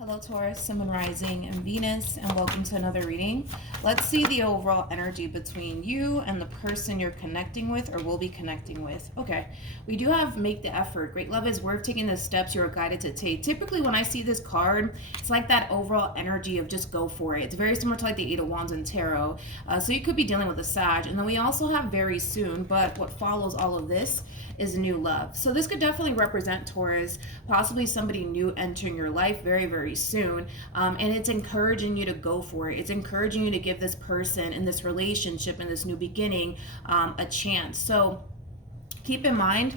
Hello Taurus, Sun, and Rising, and Venus, and welcome to another reading. Let's see the overall energy between you and the person you're connecting with or will be connecting with. Okay, we do have make the effort. Great love is worth taking the steps you are guided to take. Typically when I see this card, it's like that overall energy of just go for it. It's very similar to like the Eight of Wands in Tarot. So you could be dealing with a Sag. And then we also have very soon, but what follows all of this is new love. So this could definitely represent Taurus, possibly somebody new entering your life very, very soon. And it's encouraging you to go for it. It's encouraging you to give this person in this relationship, in this new beginning, a chance. So keep in mind,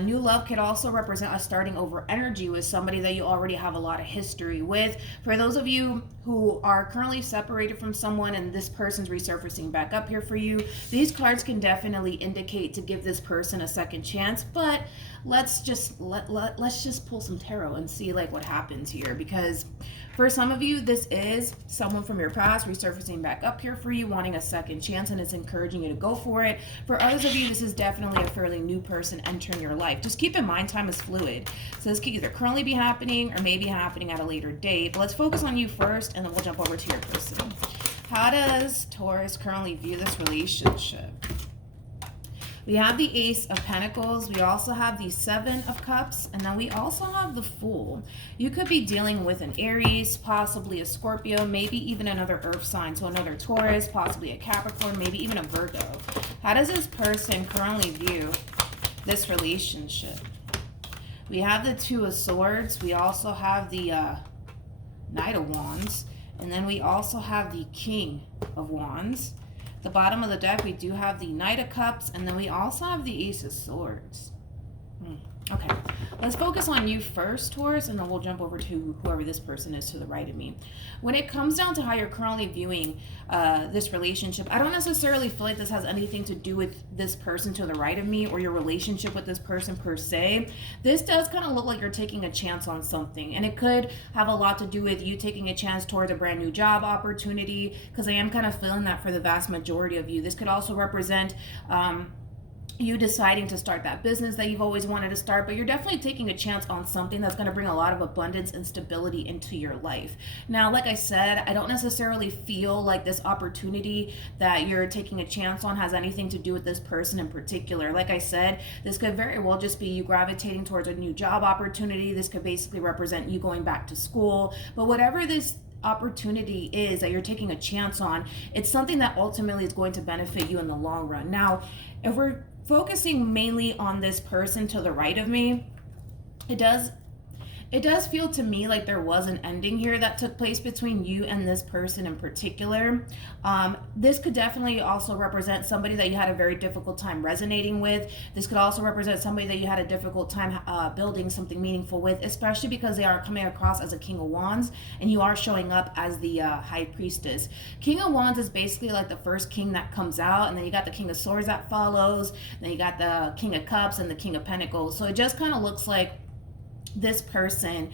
new love could also represent a starting over energy with somebody that you already have a lot of history with. For those of you who are currently separated from someone and this person's resurfacing back up here for you, these cards can definitely indicate to give this person a second chance. But let's just pull some tarot and see like what happens here, because for some of you, this is someone from your past resurfacing back up here for you, wanting a second chance, and it's encouraging you to go for it. For others of you, this is definitely a fairly new person entering your life. Just keep in mind, time is fluid. So this could either currently be happening or maybe happening at a later date. But let's focus on you first, and then we'll jump over to your person. How does Taurus currently view this relationship? We have the Ace of Pentacles. We also have the Seven of Cups. And then we also have the Fool. You could be dealing with an Aries, possibly a Scorpio, maybe even another Earth sign. So another Taurus, possibly a Capricorn, maybe even a Virgo. How does this person currently view this relationship? We have the Two of Swords. We also have the Knight of Wands. And then we also have the King of Wands. The bottom of the deck, we do have the Knight of Cups, and then we also have the Ace of Swords. Okay, let's focus on you first, Taurus, and then we'll jump over to whoever this person is to the right of me. When it comes down to how you're currently viewing this relationship, I don't necessarily feel like this has anything to do with this person to the right of me or your relationship with this person per se. This does kind of look like you're taking a chance on something, and it could have a lot to do with you taking a chance towards a brand new job opportunity, because I am kind of feeling that for the vast majority of you. This could also represent you deciding to start that business that you've always wanted to start, but you're definitely taking a chance on something that's going to bring a lot of abundance and stability into your life. Now, like I said, I don't necessarily feel like this opportunity that you're taking a chance on has anything to do with this person in particular. Like I said, this could very well just be you gravitating towards a new job opportunity. This could basically represent you going back to school, but whatever this opportunity is that you're taking a chance on, it's something that ultimately is going to benefit you in the long run. Now, if we're focusing mainly on this person to the right of me, it does feel to me like there was an ending here that took place between you and this person in particular. This could definitely also represent somebody that you had a very difficult time resonating with. This could also represent somebody that you had a difficult time building something meaningful with, especially because they are coming across as a King of Wands and you are showing up as the High Priestess. King of Wands is basically like the first king that comes out, and then you got the King of Swords that follows, then you got the King of Cups and the King of Pentacles. So it just kind of looks like this person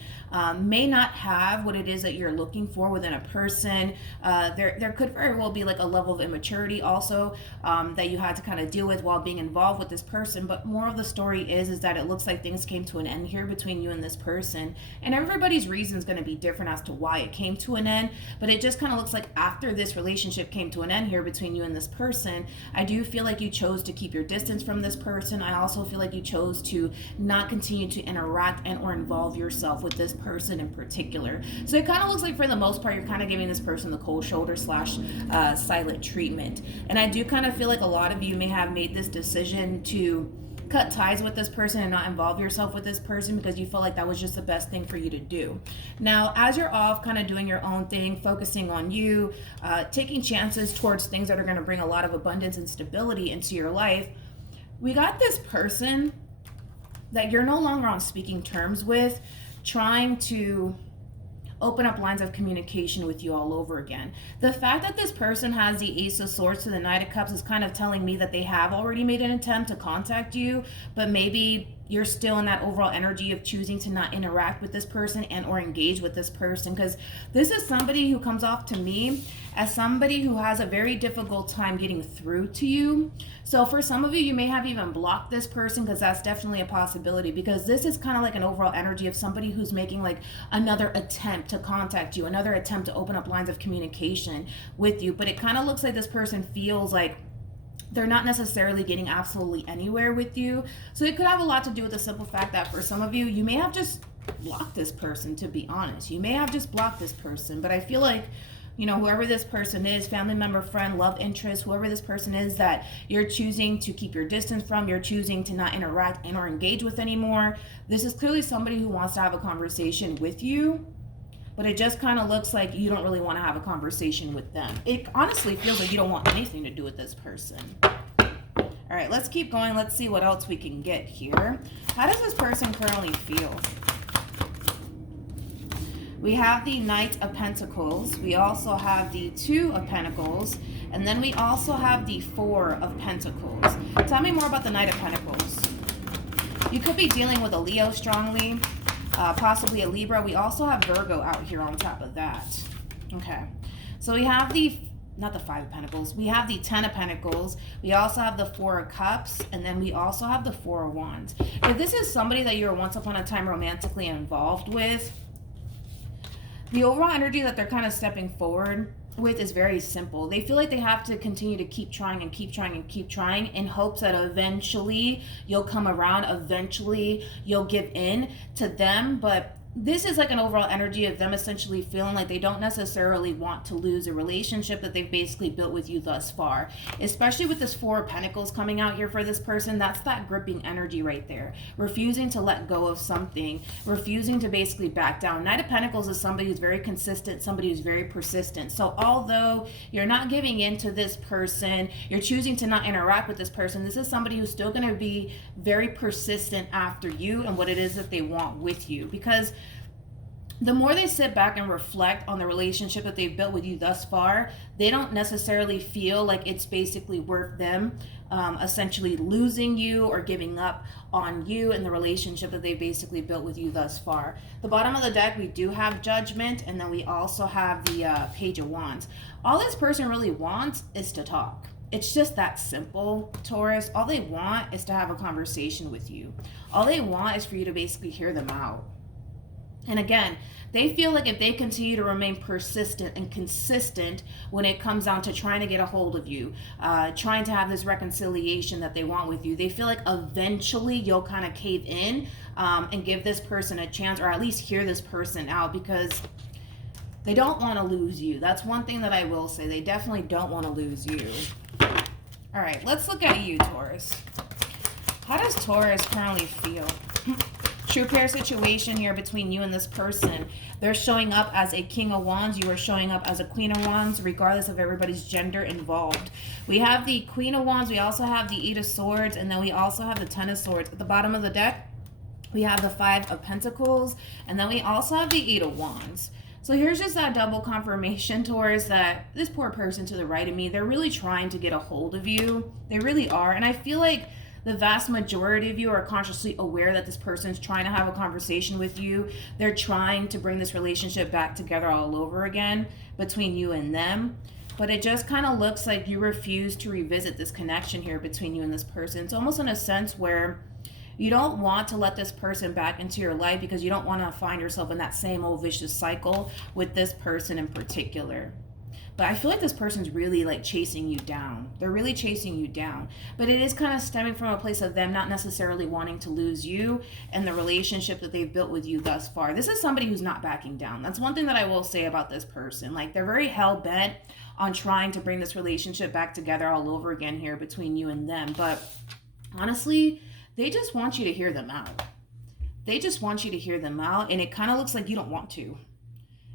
may not have what it is that you're looking for within a person. There could very well be like a level of immaturity also that you had to kind of deal with while being involved with this person. But more of the story is that it looks like things came to an end here between you and this person. And everybody's reason is going to be different as to why it came to an end. But it just kind of looks like after this relationship came to an end here between you and this person, I do feel like you chose to keep your distance from this person. I also feel like you chose to not continue to interact and or involve yourself with this person in particular. So it kind of looks like for the most part you're kind of giving this person the cold shoulder / silent treatment. And I do kind of feel like a lot of you may have made this decision to cut ties with this person and not involve yourself with this person because you felt like that was just the best thing for you to do. Now, as you're off kind of doing your own thing, focusing on you, taking chances towards things that are going to bring a lot of abundance and stability into your life, we got this person that you're no longer on speaking terms with, trying to open up lines of communication with you all over again. The fact that this person has the Ace of Swords to the Knight of Cups is kind of telling me that they have already made an attempt to contact you, but maybe you're still in that overall energy of choosing to not interact with this person and or engage with this person, because this is somebody who comes off to me as somebody who has a very difficult time getting through to you. So for some of you, you may have even blocked this person, because that's definitely a possibility, because this is kind of like an overall energy of somebody who's making like another attempt to contact you, another attempt to open up lines of communication with you. But it kind of looks like this person feels like they're not necessarily getting absolutely anywhere with you. So it could have a lot to do with the simple fact that for some of you, you may have just blocked this person, to be honest. You may have just blocked this person, but I feel like, you know, whoever this person is, family member, friend, love interest, whoever this person is that you're choosing to keep your distance from, you're choosing to not interact and or engage with anymore, this is clearly somebody who wants to have a conversation with you. But it just kind of looks like you don't really want to have a conversation with them. It honestly feels like you don't want anything to do with this person. All right, let's keep going. Let's see what else we can get here. How does this person currently feel? We have the Knight of Pentacles. We also have the Two of Pentacles. And then we also have the Four of Pentacles. Tell me more about the Knight of Pentacles. You could be dealing with a Leo strongly. Possibly a Libra. We also have Virgo out here on top of that. Okay. So we have not the Five of Pentacles. We have the Ten of Pentacles. We also have the Four of Cups. And then we also have the Four of Wands. If this is somebody that you were once upon a time romantically involved with, the overall energy that they're kind of stepping forward with is very simple. They feel like they have to continue to keep trying and keep trying and keep trying in hopes that eventually you'll come around, eventually you'll give in to them. But this is like an overall energy of them essentially feeling like they don't necessarily want to lose a relationship that they've basically built with you thus far. Especially with this Four of Pentacles coming out here for this person, that's that gripping energy right there. Refusing to let go of something, refusing to basically back down. Knight of Pentacles is somebody who's very consistent, somebody who's very persistent. So although you're not giving in to this person, you're choosing to not interact with this person, this is somebody who's still going to be very persistent after you and what it is that they want with you. Because the more they sit back and reflect on the relationship that they've built with you thus far, they don't necessarily feel like it's basically worth them essentially losing you or giving up on you and the relationship that they basically built with you thus far. The bottom of the deck, we do have Judgment, and then we also have the Page of Wands. All this person really wants is to talk. It's just that simple, Taurus. All they want is to have a conversation with you. All they want is for you to basically hear them out. And again, they feel like if they continue to remain persistent and consistent when it comes down to trying to get a hold of you, trying to have this reconciliation that they want with you, they feel like eventually you'll kind of cave in and give this person a chance, or at least hear this person out, because they don't want to lose you. That's one thing that I will say. They definitely don't want to lose you. All right, let's look at you, Taurus. How does Taurus currently feel? True pair situation here between you and this person. They're showing up as a King of Wands. You are showing up as a Queen of Wands, regardless of everybody's gender involved. We have the Queen of Wands. We also have the Eight of Swords. And then we also have the Ten of Swords. At the bottom of the deck, we have the Five of Pentacles. And then we also have the Eight of Wands. So here's just that double confirmation, Taurus, that this poor person to the right of me, they're really trying to get a hold of you. They really are. And I feel like the vast majority of you are consciously aware that this person's trying to have a conversation with you. They're trying to bring this relationship back together all over again between you and them. But it just kind of looks like you refuse to revisit this connection here between you and this person. It's almost in a sense where you don't want to let this person back into your life because you don't want to find yourself in that same old vicious cycle with this person in particular. But I feel like this person's really like chasing you down. They're really chasing you down. But it is kind of stemming from a place of them not necessarily wanting to lose you and the relationship that they've built with you thus far. This is somebody who's not backing down. That's one thing that I will say about this person. Like, they're very hell-bent on trying to bring this relationship back together all over again here between you and them. But honestly, they just want you to hear them out. They just want you to hear them out. And it kind of looks like you don't want to.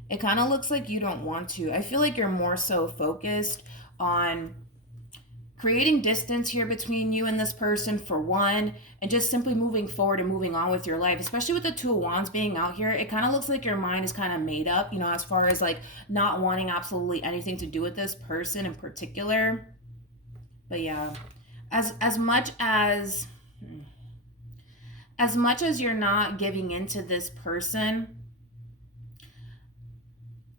It kind of looks like you don't want to. I feel like you're more so focused on creating distance here between you and this person, for one, and just simply moving forward and moving on with your life. Especially with the Two of Wands being out here, it kind of looks like your mind is kind of made up, you know, as far as like not wanting absolutely anything to do with this person in particular. But yeah, as much as as much as you're not giving into this person,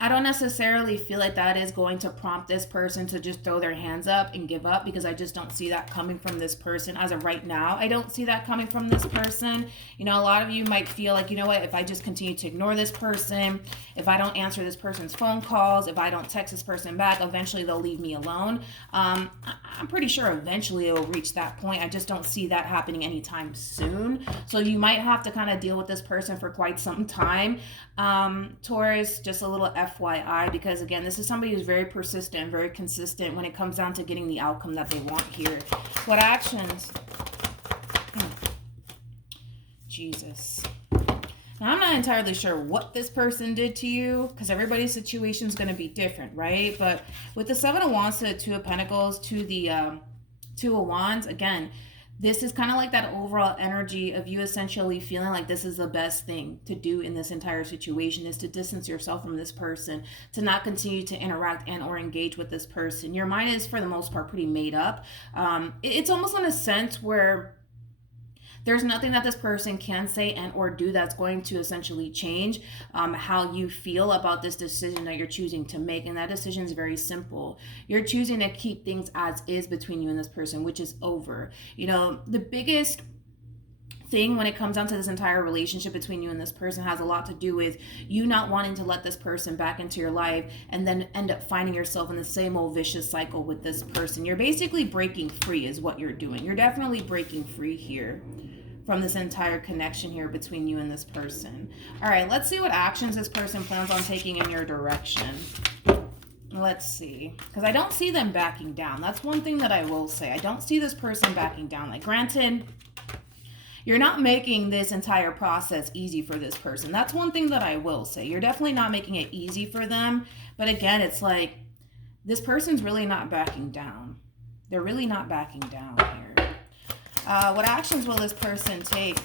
I don't necessarily feel like that is going to prompt this person to just throw their hands up and give up, because I just don't see that coming from this person as of right now. I don't see that coming from this person. You know, a lot of you might feel like, you know what, if I just continue to ignore this person, if I don't answer this person's phone calls, if I don't text this person back, eventually they'll leave me alone. I'm pretty sure eventually it will reach that point. I just don't see that happening anytime soon. So you might have to kind of deal with this person for quite some time. Taurus, just a little FYI, because again, this is somebody who's very persistent, very consistent when it comes down to getting the outcome that they want here. What actions? Jesus. Now, I'm not entirely sure what this person did to you, because everybody's situation is going to be different, right? But with the Seven of Wands to the Two of Pentacles to the Two of Wands, again, this is kind of like that overall energy of you essentially feeling like this is the best thing to do in this entire situation, is to distance yourself from this person, to not continue to interact and or engage with this person. Your mind is, for the most part, pretty made up. It's almost in a sense where there's nothing that this person can say and or do that's going to essentially change how you feel about this decision that you're choosing to make. And that decision is very simple. You're choosing to keep things as is between you and this person, which is over. You know, the biggest thing when it comes down to this entire relationship between you and this person has a lot to do with you not wanting to let this person back into your life and then end up finding yourself in the same old vicious cycle with this person. You're basically breaking free is what you're doing. You're definitely breaking free here from this entire connection here between you and this person. All right, let's see what actions this person plans on taking in your direction. Let's see, because I don't see them backing down. That's one thing that I will say. I don't see this person backing down. Like, granted, you're not making this entire process easy for this person. That's one thing that I will say. You're definitely not making it easy for them. But again, it's like this person's really not backing down. They're really not backing down here. What actions will this person take?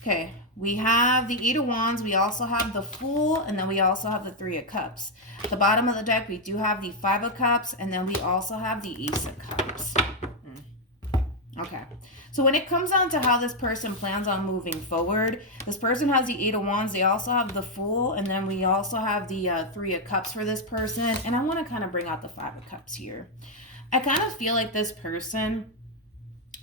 Okay, we have the Eight of Wands, we also have the Fool, and then we also have the Three of Cups. At the bottom of the deck, we do have the Five of Cups, and then we also have the Ace of Cups. Okay, so when it comes down to how this person plans on moving forward, this person has the Eight of Wands, they also have the Fool, and then we also have the Three of Cups for this person, and I want to kind of bring out the Five of Cups here. I kind of feel like this person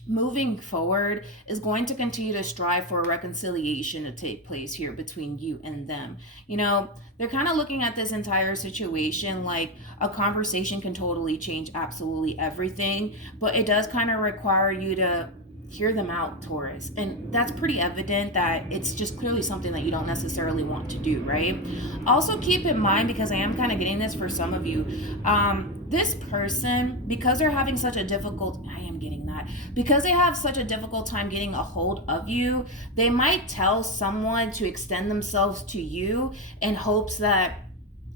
moving forward is going to continue to strive for a reconciliation to take place here between you and them. You know, they're kind of looking at this entire situation like a conversation can totally change absolutely everything, but it does kind of require you to hear them out, Taurus. And that's pretty evident that it's just clearly something that you don't necessarily want to do, right? Also keep in mind, because I am kind of getting this for some of you, this person, because they're having such a difficult, because they have such a difficult time getting a hold of you, they might tell someone to extend themselves to you in hopes that,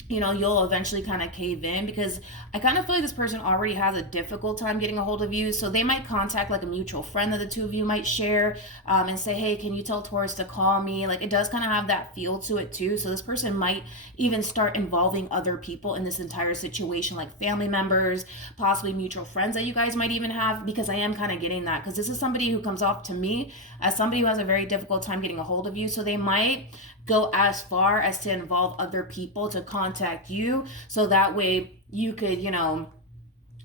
you know, you'll eventually kind of cave in, because I kind of feel like this person already has a difficult time getting a hold of you. So they might contact like a mutual friend that the two of you might share and say, hey, can you tell Taurus to call me? Like, it does kind of have that feel to it too. So this person might even start involving other people in this entire situation, like family members, possibly mutual friends that you guys might even have, because I am kind of getting that, because this is somebody who comes off to me as somebody who has a very difficult time getting a hold of you. So they might go as far as to involve other people to contact you, so that way you could, you know,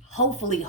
hopefully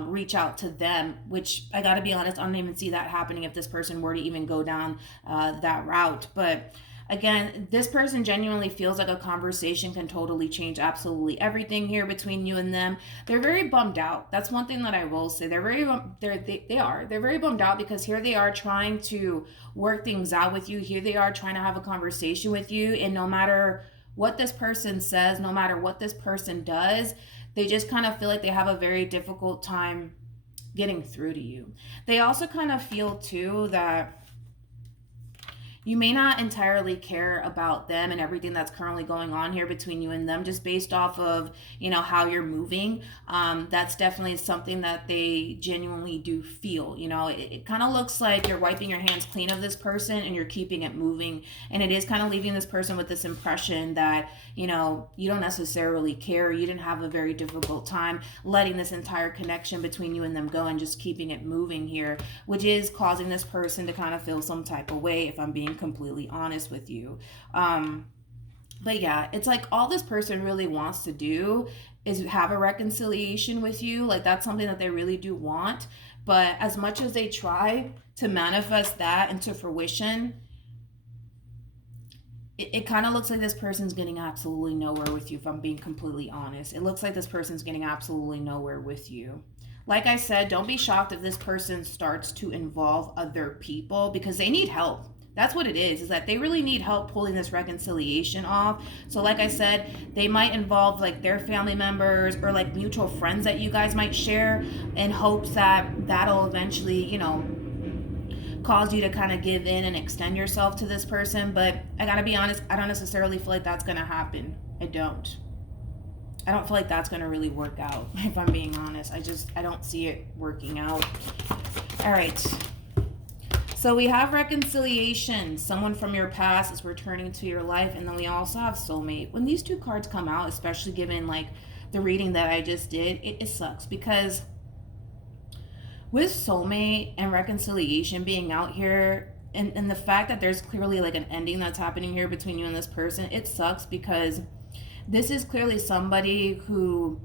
reach out to them, which I gotta be honest, I don't even see that happening if this person were to even go down that route. But again, this person genuinely feels like a conversation can totally change absolutely everything here between you and them. They're very bummed out. That's one thing that I will say. They're very bummed out, because here they are trying to work things out with you. Here they are trying to have a conversation with you, and no matter what this person says, no matter what this person does, they just kind of feel like they have a very difficult time getting through to you. They also kind of feel too that, You may not entirely care about them and everything that's currently going on here between you and them, just based off of, how you're moving. That's definitely something that they genuinely do feel. It kind of looks like you're wiping your hands clean of this person and you're keeping it moving. And it is kind of leaving this person with this impression that, you don't necessarily care. You didn't have a very difficult time letting this entire connection between you and them go and just keeping it moving here, which is causing this person to kind of feel some type of way, if I'm being completely honest with you. But yeah, it's like all this person really wants to do is have a reconciliation with you. Like, that's something that they really do want. But as much as they try to manifest that into fruition, it kind of looks like this person's getting absolutely nowhere with you, if I'm being completely honest. It looks like this person's getting absolutely nowhere with you. Like I said, don't be shocked if this person starts to involve other people, because they need help. That's what it is that they really need help pulling this reconciliation off. So like I said, they might involve like their family members or like mutual friends that you guys might share, in hopes that that'll eventually, cause you to kind of give in and extend yourself to this person. But I gotta be honest, I don't necessarily feel like that's gonna happen. I don't feel like that's gonna really work out, if I'm being honest. I don't see it working out. All right, so we have reconciliation. Someone from your past is returning to your life. And then we also have soulmate. When these two cards come out, especially given like the reading that I just did, it sucks, because with soulmate and reconciliation being out here, and the fact that there's clearly like an ending that's happening here between you and this person, it sucks, because this is clearly somebody who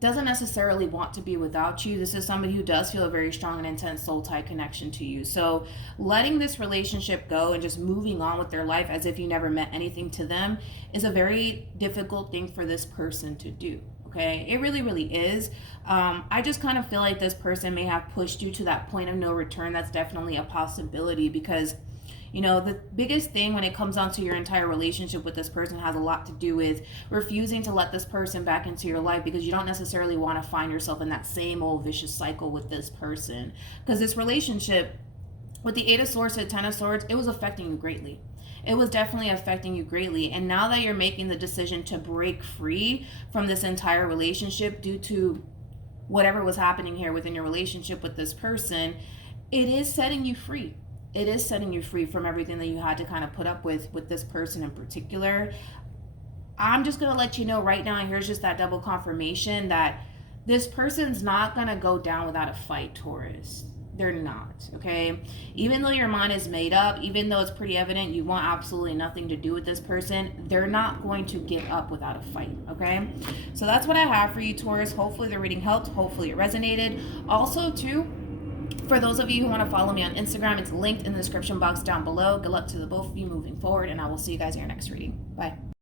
doesn't necessarily want to be without you. This is somebody who does feel a very strong and intense soul tie connection to you. So letting this relationship go and just moving on with their life as if you never meant anything to them is a very difficult thing for this person to do. Okay, it really, really is. I just kind of feel like this person may have pushed you to that point of no return. That's definitely a possibility, because the biggest thing when it comes down to your entire relationship with this person has a lot to do with refusing to let this person back into your life, because you don't necessarily want to find yourself in that same old vicious cycle with this person. Because this relationship with the 8 of Swords to the 10 of Swords, it was affecting you greatly. It was definitely affecting you greatly. And now that you're making the decision to break free from this entire relationship due to whatever was happening here within your relationship with this person, it is setting you free. It is setting you free from everything that you had to kind of put up with this person in particular. I'm just going to let you know right now, and here's just that double confirmation, that this person's not going to go down without a fight, Taurus. They're not, okay? Even though your mind is made up, even though it's pretty evident you want absolutely nothing to do with this person, they're not going to give up without a fight, okay? So that's what I have for you, Taurus. Hopefully the reading helped. Hopefully it resonated. Also, too, for those of you who want to follow me on Instagram, it's linked in the description box down below. Good luck to the both of you moving forward, and I will see you guys in your next reading. Bye.